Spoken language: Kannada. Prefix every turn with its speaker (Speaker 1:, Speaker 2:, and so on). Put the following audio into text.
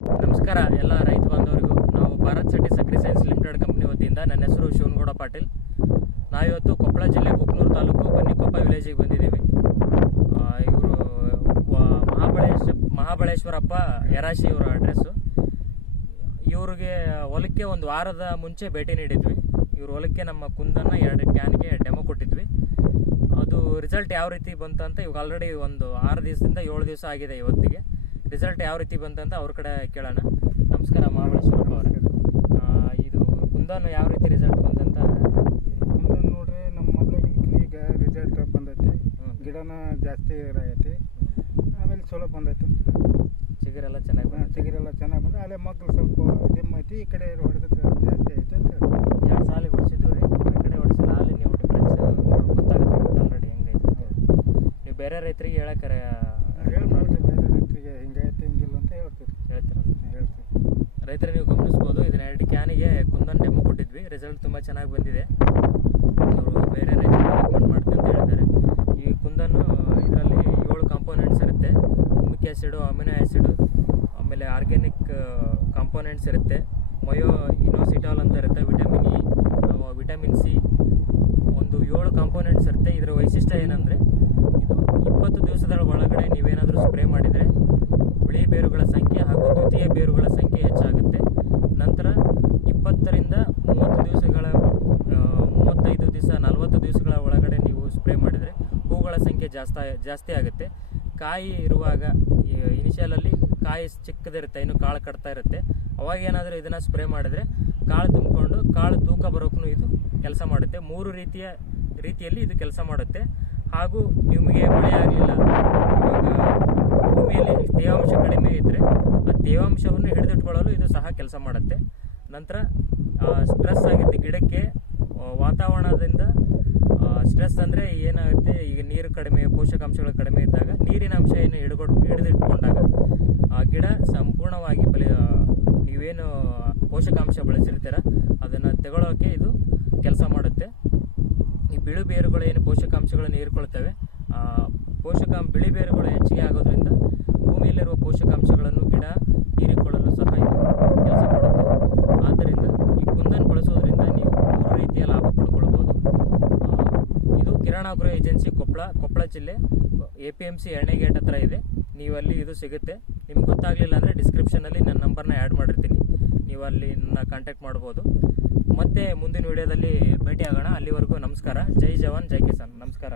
Speaker 1: ನಮಸ್ಕಾರ ಎಲ್ಲ ರೈತ ಬಾಂಧವರಿಗೂ. ನಾವು ಭಾರತ್ ಶೆಟ್ಟಿ ಸಕ್ರಿ ಸೈನ್ಸ್ ಲಿಮಿಟೆಡ್ ಕಂಪ್ನಿ ವತಿಯಿಂದ ನನ್ನ ಹೆಸರು ಶಿವನಗೌಡ ಪಾಟೀಲ್. ನಾವಿವತ್ತು ಕೊಪ್ಪಳ ಜಿಲ್ಲೆ ಕುಕ್ನೂರು ತಾಲೂಕು ಬನ್ನಿಕೊಪ್ಪ ವಿಲೇಜಿಗೆ ಬಂದಿದ್ದೀವಿ. ಇವರು ಮಹಾಬಳೇಶ್, ಮಹಾಬಳೇಶ್ವರಪ್ಪ ಯರಾಶಿ ಇವರ ಅಡ್ರೆಸ್ಸು ಇವ್ರಿಗೆ ಹೊಲಕ್ಕೆ ಒಂದು ವಾರದ ಮುಂಚೆ ಭೇಟಿ ನೀಡಿದ್ವಿ. ಇವ್ರ ಹೊಲಕ್ಕೆ ನಮ್ಮ ಕುಂದನ್ನು ಎರಡು ಕ್ಯಾನ್ಗೆ ಡೆಮೋ ಕೊಟ್ಟಿದ್ವಿ. ಅದು ರಿಸಲ್ಟ್ ಯಾವ ರೀತಿ ಬಂತು ಅಂತ ಇವಾಗ ಆಲ್ರೆಡಿ ಒಂದು ಆರು ದಿವಸದಿಂದ ಏಳು ದಿವಸ ಆಗಿದೆ ಇವತ್ತಿಗೆ. ರಿಸಲ್ಟ್ ಯಾವ ರೀತಿ ಬಂತಂತ ಅವ್ರ ಕಡೆ ಕೇಳೋಣ. ನಮಸ್ಕಾರ ಮಹಾಬಳೇಶ್ವರಪ್ಪ ಅವರೇ. ಇದು ಕುಂದಾನು ಯಾವ ರೀತಿ ರಿಸಲ್ಟ್ ಬಂತಂತ
Speaker 2: ಕುಂದನ್ ನೋಡ್ರಿ ನಮ್ಮ ಮೊದಲಾಗಿನ ಈಗ ರಿಸಲ್ಟ್ ಬಂದೈತಿ. ಗಿಡನ ಜಾಸ್ತಿ ಆಗೈತಿ ಆಮೇಲೆ ಚಲೋ ಬಂದೈತಿ.
Speaker 1: ಚಿಗುರೆಲ್ಲ ಚೆನ್ನಾಗಿ ಬಂದ
Speaker 2: ಚಿಗುರೆಲ್ಲ ಚೆನ್ನಾಗಿ ಬಂದ ಅಲ್ಲೇ ಮಗ್ಳು ಸ್ವಲ್ಪ ಡಿಮ್ ಐತಿ ಈ ಕಡೆ ಹೊಡೆದ ಜಾಸ್ತಿ ಐತೆ ಅಂತ
Speaker 1: ಎರಡು ಸಾಲಿಗೆ ಹೊಡಿಸಿದ್ವಿ ರೀ. ಆ ಕಡೆ ಹೊಡಿಸಿಲ್ಲ ಅಲ್ಲಿ ನೀವು ಡಿಫ್ರೆನ್ಸ್ ನೋಡಿ ಗೊತ್ತಾಗುತ್ತೆ ಆಲ್ರೆಡಿ ಹೆಂಗೈತೆ ನೀವು ಬೇರೆ ರೈತರಿಗೆ ಹೇಳಕ್ಕಾರೆ
Speaker 2: ಹೇಳ್ಬೋದು ಬೇರೆ ರೈತರಿಗೆ ಅಂತ
Speaker 1: ಹೇಳ್ತೀರ ರೈತರು, ನೀವು ಗಮನಿಸ್ಬೋದು ಇದನ್ನ ಎರಡು ಕ್ಯಾನಿಗೆ ಕುಂದನ್ ಡೆಮೋ ಕೊಟ್ಟಿದ್ವಿ. ರಿಸಲ್ಟ್ ತುಂಬ ಚೆನ್ನಾಗಿ ಬಂದಿದೆ. ಅವರು ಬೇರೆ ರೈತರು ರೆಕಮೆಂಡ್ ಅಂತ ಹೇಳಿದ್ದಾರೆ. ಈ ಕುಂದನ್ನು ಇದರಲ್ಲಿ ಏಳು ಕಾಂಪೋನೆಂಟ್ಸ್ ಇರುತ್ತೆ. ಮಿಕ್ ಆ್ಯಸಿಡು ಅಮಿನೋ ಆ್ಯಸಿಡು ಆಮೇಲೆ ಆರ್ಗ್ಯಾನಿಕ್ ಕಾಂಪೋನೆಂಟ್ಸ್ ಇರುತ್ತೆ. ಮಯೋ ಇನೋಸಿಟಾಲ್ ಅಂತ ಇರುತ್ತೆ ವಿಟಮಿನ್ ಇ ವಿಟಮಿನ್ ಸಿ ಒಂದು ಏಳು ಕಾಂಪೋನೆಂಟ್ಸ್ ಇರುತ್ತೆ. ಇದರ ವೈಶಿಷ್ಟ್ಯ ಏನಂದರೆ, ಇದು ಇಪ್ಪತ್ತು ದಿವಸದ ಒಳಗಡೆ ನೀವೇನಾದರೂ ಸ್ಪ್ರೇ ಮಾಡಿದರೆ ಬಿಳಿ ಬೇರುಗಳ ಸಂಖ್ಯೆ ಬೇರುಗಳ ಸಂಖ್ಯೆ ಹೆಚ್ಚಾಗುತ್ತೆ. ನಂತರ ಇಪ್ಪತ್ತರಿಂದ ಮೂವತ್ತು ದಿವಸಗಳ ಮೂವತ್ತೈದು ದಿವಸ ನಲವತ್ತು ದಿವಸಗಳ ಒಳಗಡೆ ನೀವು ಸ್ಪ್ರೇ ಮಾಡಿದರೆ ಹೂಗಳ ಸಂಖ್ಯೆ ಜಾಸ್ತಿ ಜಾಸ್ತಿ ಆಗುತ್ತೆ. ಕಾಯಿ ಇರುವಾಗ ಇನಿಷಿಯಲಲ್ಲಿ ಕಾಯಿ ಚಿಕ್ಕದಿರುತ್ತೆ, ಇನ್ನು ಕಾಳು ಕಟ್ತಾ ಇರುತ್ತೆ. ಅವಾಗ ಏನಾದರೂ ಇದನ್ನು ಸ್ಪ್ರೇ ಮಾಡಿದರೆ ಕಾಳು ತುಂಬಿಕೊಂಡು, ಕಾಳು ತೂಕ ಬರೋಕ್ಕೂ ಇದು ಕೆಲಸ ಮಾಡುತ್ತೆ. ಮೂರು ರೀತಿಯ ರೀತಿಯಲ್ಲಿ ಇದು ಕೆಲಸ ಮಾಡುತ್ತೆ. ಹಾಗೂ ನಿಮಗೆ ಮಳೆ ಆಗಲಿಲ್ಲ ಇವಾಗ ಭೂಮಿಯಲ್ಲಿ ತೇವಾಂಶ ಕಡಿಮೆ ಇದ್ದರೆ ಆ ತೇವಾಂಶವನ್ನು ಹಿಡಿದಿಟ್ಕೊಳ್ಳಲು ಇದು ಸಹ ಕೆಲಸ ಮಾಡುತ್ತೆ. ನಂತರ ಸ್ಟ್ರೆಸ್ ಆಗಿದ್ದ ಗಿಡಕ್ಕೆ ವಾತಾವರಣದಿಂದ ಸ್ಟ್ರೆಸ್ ಅಂದರೆ ಏನಾಗುತ್ತೆ? ಈಗ ನೀರು ಕಡಿಮೆ, ಪೋಷಕಾಂಶಗಳು ಕಡಿಮೆ ಇದ್ದಾಗ ನೀರಿನ ಅಂಶ ಏನು ಹಿಡ್ಕೊಂಡು ಹಿಡಿದಿಟ್ಕೊಂಡಾಗ ಆ ಗಿಡ ಸಂಪೂರ್ಣವಾಗಿ ಬಲಿ ನೀವೇನು ಪೋಷಕಾಂಶ ಬಳಸಿರ್ತೀರ, ಅದನ್ನು ತಗೊಳ್ಳೋಕ್ಕೆ ಇದು ಕೆಲಸ ಮಾಡುತ್ತೆ. ಈ ಬಿಳು ಬೇರುಗಳು ಏನು ಪೋಷಕಾಂಶಗಳನ್ನು ಹೀರ್ಕೊಳ್ತವೆ ಪೋಷಕಾಂಶ ಬಿಳಿ ಬೇರುಗಳು ಹೆಚ್ಚಿಗೆ ಆಗೋದ್ರಿಂದ ಭೂಮಿಯಲ್ಲಿರುವ ಪೋಷಕಾಂಶಗಳನ್ನು ಗಿಡ ಹೀರಿಕೊಳ್ಳಲು ಸಹ ಇದು ಕೆಲಸ ಮಾಡುತ್ತೆ ಆದ್ದರಿಂದ ಈ ಕುಂದನ್ ಬಳಸೋದ್ರಿಂದ ನೀವು ಮೂರು ರೀತಿಯ ಲಾಭ ಪಡ್ಕೊಳ್ಬೋದು ಆ, ಇದು ಕಿರಾಣ ಅಗ್ರೋ ಏಜೆನ್ಸಿ ಕೊಪ್ಪಳ ಕೊಪ್ಪಳ ಜಿಲ್ಲೆ, ಎ ಪಿ ಎಂ ಸಿ ಎಣ್ಣೆ ಗೇಟ್ ಹತ್ರ ಇದೆ. ನೀವು ಅಲ್ಲಿ ಇದು ಸಿಗುತ್ತೆ. ನಿಮ್ಗೆ ಗೊತ್ತಾಗಲಿಲ್ಲ ಅಂದರೆ ಡಿಸ್ಕ್ರಿಪ್ಷನಲ್ಲಿ ನನ್ನ ನಂಬರ್ನ ಆ್ಯಡ್ ಮಾಡಿರ್ತೀನಿ. ನೀವು ಅಲ್ಲಿ ನನ್ನ ಕಾಂಟ್ಯಾಕ್ಟ್ ಮಾಡ್ಬೋದು. ಮತ್ತೆ ಮುಂದಿನ ವಿಡಿಯೋದಲ್ಲಿ ಭೇಟಿ ಆಗೋಣ ಅಲ್ಲಿವರೆಗೂ ನಮಸ್ಕಾರ. ಜೈ ಜವಾನ್, ಜೈ ಕಿಸಾನ್. ನಮಸ್ಕಾರ.